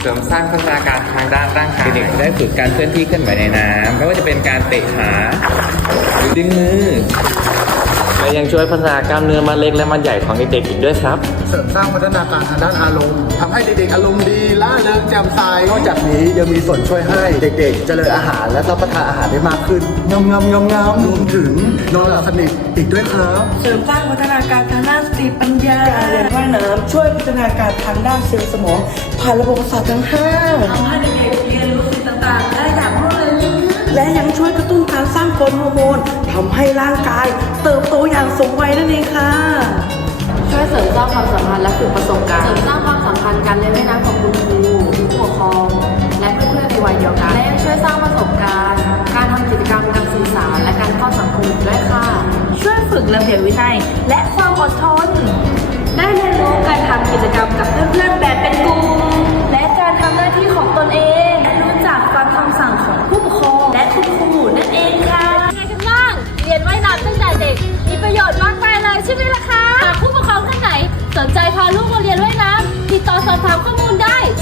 เสริมสร้างพัฒนาการทางด้านร่างกายเด็กได้ฝึกการเคลื่อนที่เคลื่อนไหวในน้ำไม่ว่าจะเป็นการเตะขาหรือดึงมือ และยังช่วยพัฒนากล้ามเนื้อมัดเล็กและมัดใหญ่ของเด็กๆอีกด้วยครับ เสริมสร้างพัฒนาการทางด้านอารมณ์ทำให้เด็กๆอารมณ์ดีล่าเริงแจ่มใสนอกจากนี้ยังมีส่วนช่วยให้เด็กๆ เจริญอาหารและรับประทานอาหารได้มากขึ้นงำงำงำงำรวมถึงนอนหลับสนิทอีกด้วยครับ เสริมสร้างพัฒนาการทางด้านสติปัญญา การเรียนว่ายน้ำช่วยพัฒนาการทางด้านเซลล์สมอง ผ่านระบบประสาททั้งห้าทำให้เด็กๆเรียนรู้สิ่งต่างๆได้อย่างรวดเร็วยิ่งขึ้นและยังช่วยกระตุ้นการสร้าง กรดฮอร์โมนทำให้ร่างกาย เติบโตอย่างสมวัยนั่นเองค่ะ ช่วยเสริมสร้างความสัมพันธ์และฝึกประสบการณ์ เสริมสร้างความสัมพันธ์การเรียนว่ายน้ำของคุณครูผู้ปกครอง และเพื่อนๆในวัยเดียวกัน และยังช่วยสร้างประสบการณ์ การทำกิจกรรมการสื่อสารและการเข้าสังคมอีกด้วยค่ะ ช่วยฝึกระเบียบวินัยและความอดทน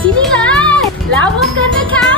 ที่นี่เลย แล้วพบกันนะคะ